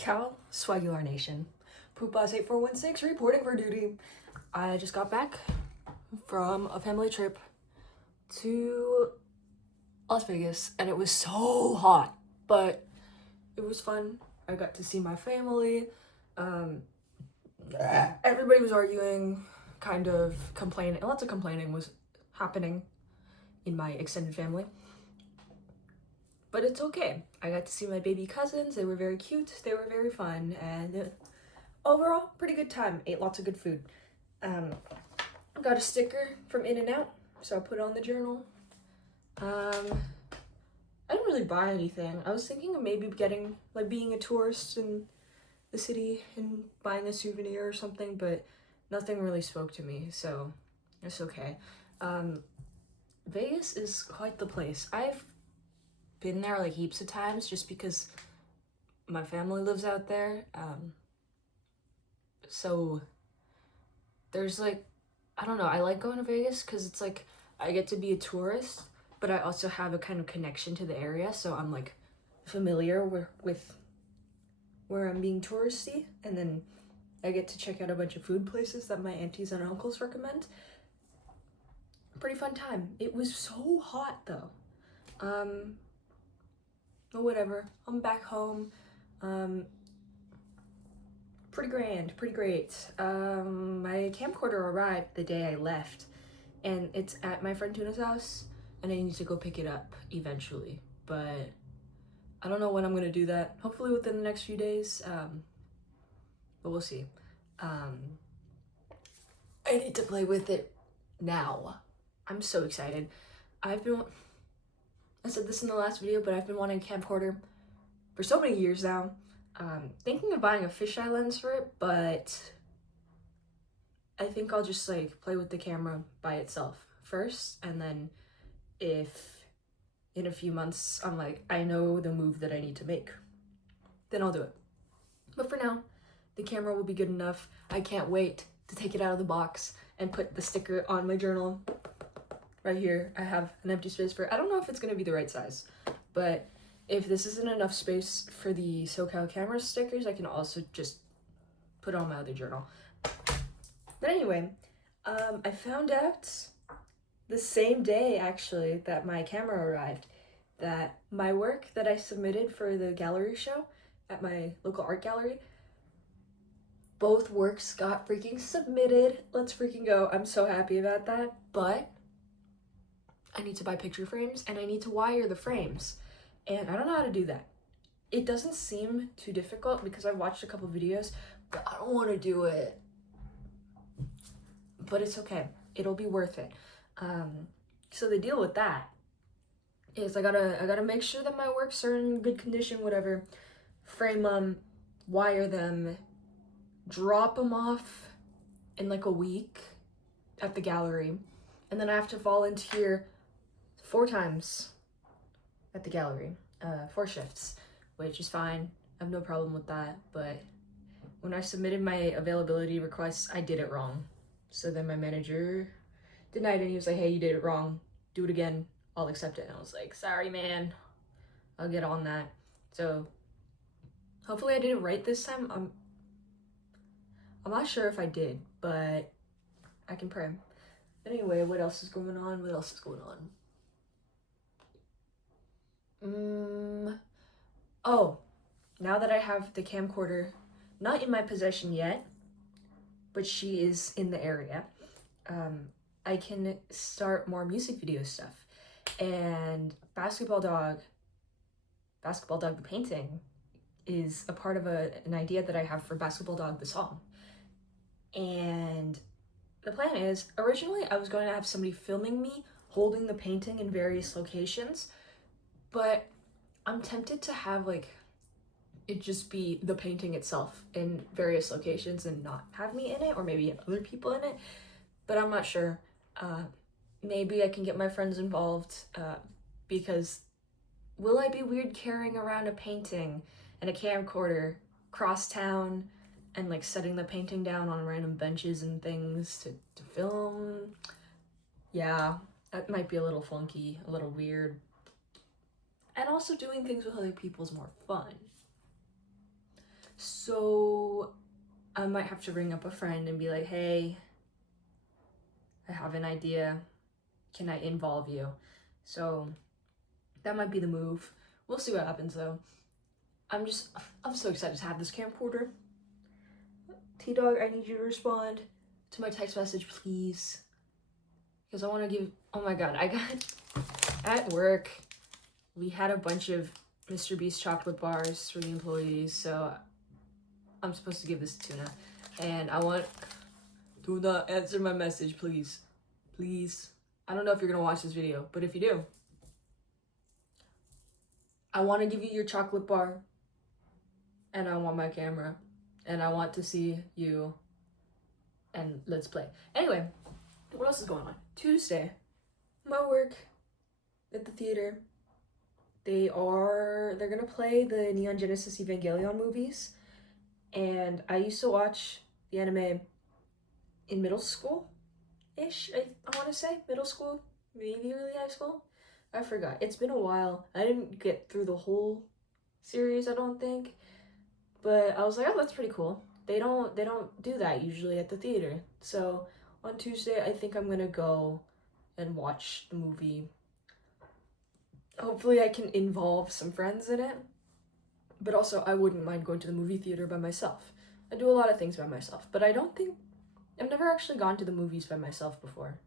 Cal, Swagular Nation. Poopas 8416 reporting for duty. I just got back from a family trip to Las Vegas and it was so hot, but it was fun. I got to see my family. Everybody was arguing, kind of complaining. Lots of complaining was happening in my extended family. But it's okay. I got to see my baby cousins. They were very cute. They were very fun. And overall, pretty good time. Ate lots of good food. Got a sticker from In-N-Out, so I put it on the journal. I didn't really buy anything. I was thinking of maybe getting, like, being a tourist in the city and buying a souvenir or something, but nothing really spoke to me, so it's okay. Vegas is quite the place. I've been there like heaps of times just because my family lives out there. So there's like, I don't know, I like going to Vegas because it's like I get to be a tourist, but I also have a kind of connection to the area, so I'm like familiar with where I'm being touristy, and then I get to check out a bunch of food places that my aunties and uncles recommend. Pretty fun time. It was so hot though. But whatever. I'm back home. Pretty grand, pretty great. My camcorder arrived the day I left, and it's at my friend Tuna's house, and I need to go pick it up eventually, but I don't know when I'm gonna do that. Hopefully within the next few days, but we'll see. I need to play with it now. I'm so excited. I said this in the last video, but I've been wanting a camcorder for so many years now. Thinking of buying a fisheye lens for it, but I think I'll just like play with the camera by itself first, and then if in a few months I'm like, I know the move that I need to make, then I'll do it. But for now, the camera will be good enough. I can't wait to take it out of the box and put the sticker on my journal. Right here, I have an empty space for it. I don't know if it's gonna be the right size, but if this isn't enough space for the SoCal camera stickers, I can also just put it on my other journal. But anyway, I found out the same day, actually, that my camera arrived, that my work that I submitted for the gallery show at my local art gallery, both works got freaking submitted. Let's freaking go. I'm so happy about that. But I need to buy picture frames and I need to wire the frames. And I don't know how to do that. It doesn't seem too difficult because I've watched a couple videos, but I don't want to do it. But it's okay. It'll be worth it. So the deal with that is I gotta make sure that my works are in good condition, whatever. Frame them, wire them, drop them off in like a week at the gallery, and then I have to volunteer 4 times at the gallery, 4 shifts, which is fine. I have no problem with that, but when I submitted my availability request, I did it wrong. So then my manager denied it, and he was like, hey, you did it wrong. Do it again. I'll accept it. And I was like, sorry, man. I'll get on that. So hopefully I did it right this time. I'm not sure if I did, but I can pray. Anyway, what else is going on? What else is going on? Oh, now that I have the camcorder, not in my possession yet, but she is in the area, I can start more music video stuff. And Basketball Dog the painting is a part of an idea that I have for Basketball Dog the song. And the plan is, originally I was going to have somebody filming me holding the painting in various locations, but I'm tempted to have like it just be the painting itself in various locations and not have me in it, or maybe other people in it, but I'm not sure. Maybe I can get my friends involved, because will I be weird carrying around a painting and a camcorder cross town and like setting the painting down on random benches and things to film? Yeah, that might be a little funky, a little weird. And also doing things with other people is more fun. So I might have to ring up a friend and be like, hey, I have an idea. Can I involve you? So that might be the move. We'll see what happens though. I'm so excited to have this camcorder. T-Dog, I need you to respond to my text message, please. Because I want to give, oh my god, I got, at work, we had a bunch of Mr. Beast chocolate bars for the employees, so I'm supposed to give this to Tuna. And I want, do not answer my message, please. Please. I don't know if you're gonna watch this video, but if you do, I want to give you your chocolate bar, and I want my camera, and I want to see you, and let's play. Anyway, what else is going on? Tuesday, my work at the theater, they're gonna play the Neon Genesis Evangelion movies, and I used to watch the anime in middle school-ish, I want to say, middle school, maybe early high school, I forgot, it's been a while, I didn't get through the whole series, I don't think, but I was like, oh, that's pretty cool. They don't do that usually at the theater, so on Tuesday, I think I'm gonna go and watch the movie. Hopefully I can involve some friends in it, but also I wouldn't mind going to the movie theater by myself. I do a lot of things by myself, but I've never actually gone to the movies by myself before,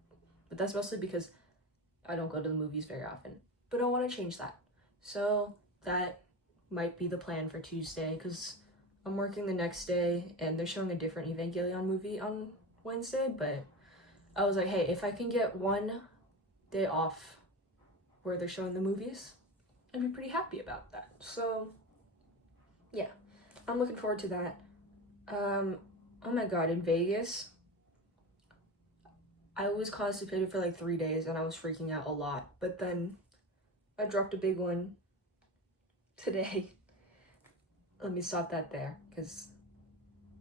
but that's mostly because I don't go to the movies very often, but I want to change that. So that might be the plan for Tuesday, because I'm working the next day, and they're showing a different Evangelion movie on Wednesday, but I was like, hey, if I can get one day off where they're showing the movies, I'd be pretty happy about that. So yeah, I'm looking forward to that. Oh my god, in Vegas, I was constipated for like 3 days and I was freaking out a lot, but then I dropped a big one today. Let me stop that there, because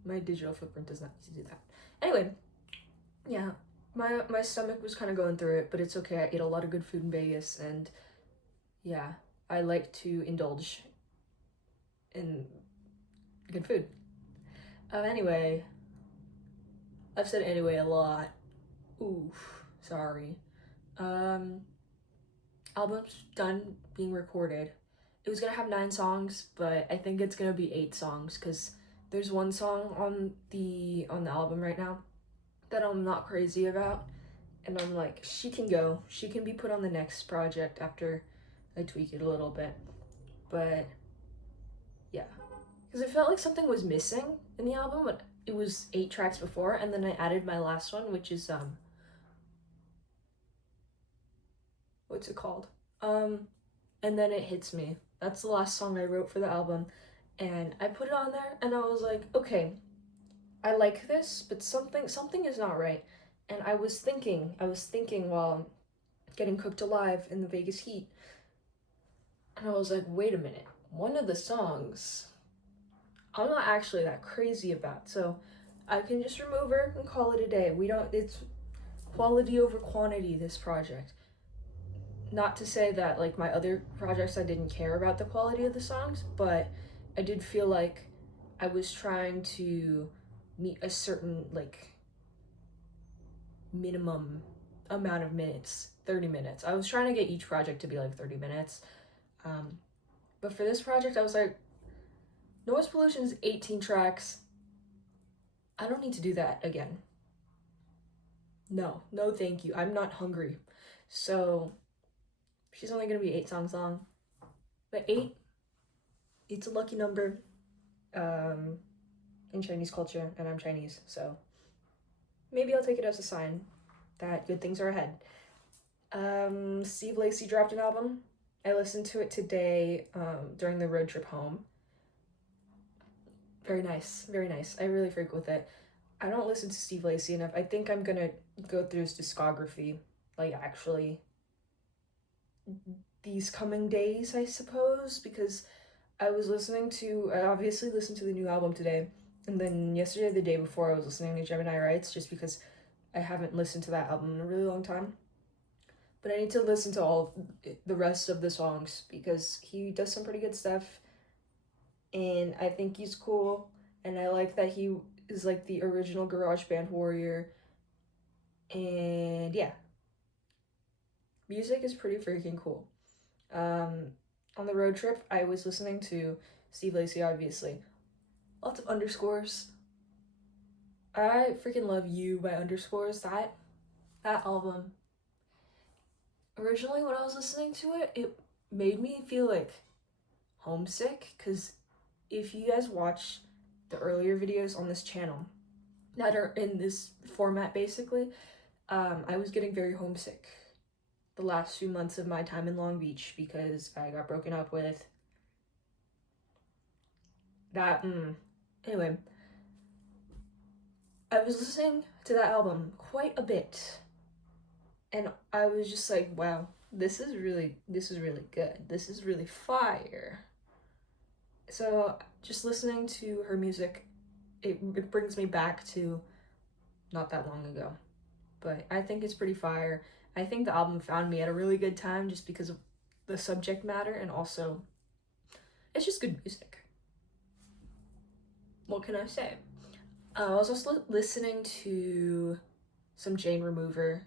my digital footprint does not need to do that. Anyway, yeah, my stomach was kind of going through it, but it's okay. I ate a lot of good food in Vegas, and yeah, I like to indulge in good food. Anyway, I've said anyway a lot. Oof, sorry. Album's done being recorded. It was gonna have 9 songs, but I think it's gonna be 8 songs, because there's one song on the album right now that I'm not crazy about, and I'm like, she can go. She can be put on the next project after I tweak it a little bit. But yeah, because it felt like something was missing in the album, but it was 8 tracks before, and then I added my last one, which is what's it called? And then it hits me. That's the last song I wrote for the album, and I put it on there, and I was like, okay, I like this, but something is not right. And I was thinking while getting cooked alive in the Vegas heat, and I was like, wait a minute, one of the songs I'm not actually that crazy about, so I can just remove her and call it a day. It's quality over quantity, this project. Not to say that, like, my other projects I didn't care about the quality of the songs, but I did feel like I was trying to meet a certain, like, minimum amount of minutes, 30 minutes. I was trying to get each project to be like 30 minutes. But for this project, I was like, Noise Pollution is 18 tracks. I don't need to do that again. No, thank you. I'm not hungry. So she's only gonna be 8 songs long. But 8, it's a lucky number in Chinese culture, and I'm Chinese, so maybe I'll take it as a sign that good things are ahead. Steve Lacy dropped an album. I listened to it today during the road trip home. Very nice, very nice. I really freak with it. I don't listen to Steve Lacy enough. I think I'm gonna go through his discography, like, actually these coming days, I suppose, because I obviously listened to the new album today, and then yesterday, the day before, I was listening to Gemini Rights, just because I haven't listened to that album in a really long time. But I need to listen to all the rest of the songs, because he does some pretty good stuff, and I think he's cool, and I like that he is like the original GarageBand warrior. And yeah, music is pretty freaking cool. On the road trip, I was listening to Steve Lacy, obviously. Lots of underscores. I freaking love You by Underscores. That album. Originally, when I was listening to it, it made me feel like homesick, because if you guys watch the earlier videos on this channel that are in this format, basically, I was getting very homesick the last few months of my time in Long Beach because I got broken up with. Anyway, I was listening to that album quite a bit, and I was just like, wow, this is really good. This is really fire. So just listening to her music, it brings me back to not that long ago. But I think it's pretty fire. I think the album found me at a really good time just because of the subject matter, and also it's just good music. What can I say? I was also listening to some Jane Remover.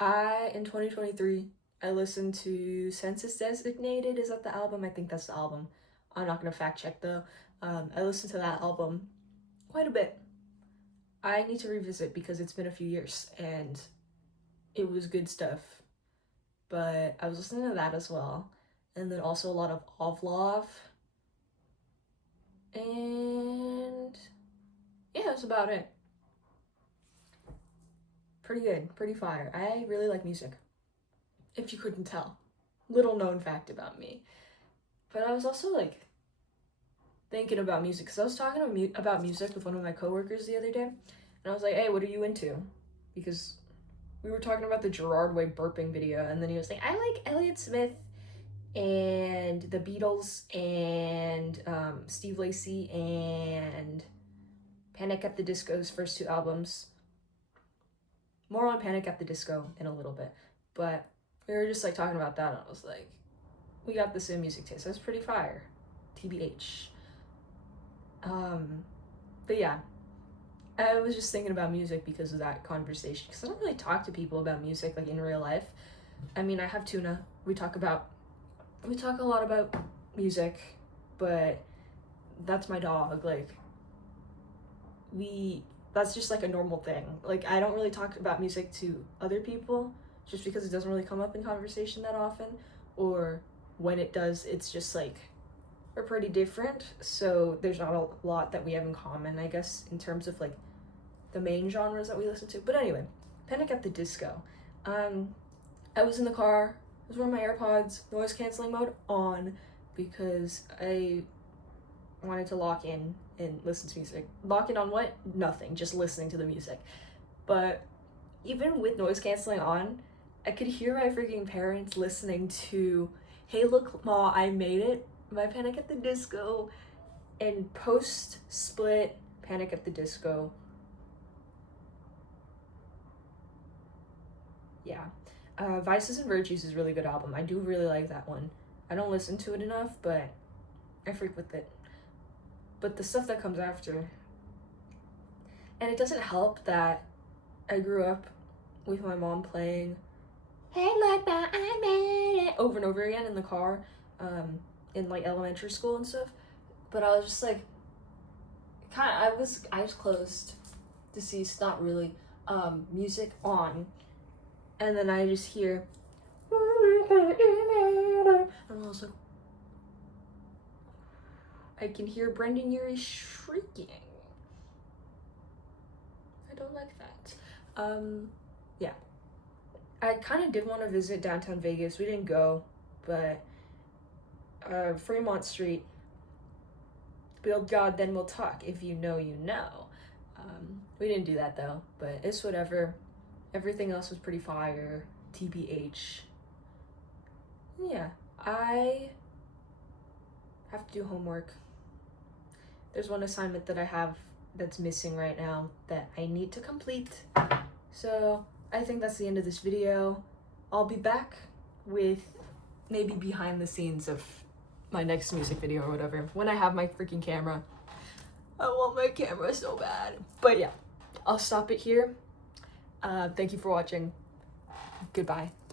In 2023, I listened to Census Designated. Is that the album? I think that's the album. I'm not gonna fact check though. I listened to that album quite a bit. I need to revisit because it's been a few years and it was good stuff. But I was listening to that as well. And then also a lot of Ovlov. And yeah, that's about it. Pretty good, pretty fire. I really like music, if you couldn't tell. Little known fact about me. But I was also like thinking about music, because I was talking about music with one of my coworkers the other day, and I was like, hey, what are you into? Because we were talking about the Gerard Way burping video, and then he was like, I like Elliott Smith and the Beatles and Steve Lacy and Panic at the Disco's first 2 albums. More on Panic at the Disco in a little bit, but we were just like talking about that, and I was like, we got the same music taste. That's pretty fire. TBH. But yeah, I was just thinking about music because of that conversation, because I don't really talk to people about music like in real life. I mean, I have Tuna. We talk a lot about music, but that's my dog. Like, that's just like a normal thing. Like, I don't really talk about music to other people just because it doesn't really come up in conversation that often, or when it does, it's just like we're pretty different, so there's not a lot that we have in common, I guess, in terms of like the main genres that we listen to. But anyway, Panic at the Disco. I was in the car, I was wearing my AirPods, noise canceling mode on, because I wanted to lock in and listen to music. Lock in on what? Nothing, just listening to the music. But even with noise canceling on, I could hear my freaking parents listening to Hey Look Ma, I Made It by Panic at the Disco, and post-split Panic at the Disco. Yeah. Vices and Virtues is a really good album. I do really like that one. I don't listen to it enough, but I freak with it. But the stuff that comes after, and it doesn't help that I grew up with my mom playing Hey Look Ma, I Made It over and over again in the car, in like elementary school and stuff. But I was just like, I was eyes closed, deceased, not really, music on, and then I just hear, and I was like, I can hear Brendan Urie shrieking. I don't like that. Yeah. I kind of did want to visit downtown Vegas. We didn't go, but Fremont Street, build God, then we'll talk. If you know, you know. We didn't do that though, but it's whatever. Everything else was pretty fire. TBH. Yeah, I have to do homework. There's one assignment that I have that's missing right now that I need to complete. So I think that's the end of this video. I'll be back with maybe behind the scenes of my next music video or whatever when I have my freaking camera. I want my camera so bad. But yeah, I'll stop it here. Thank you for watching. Goodbye.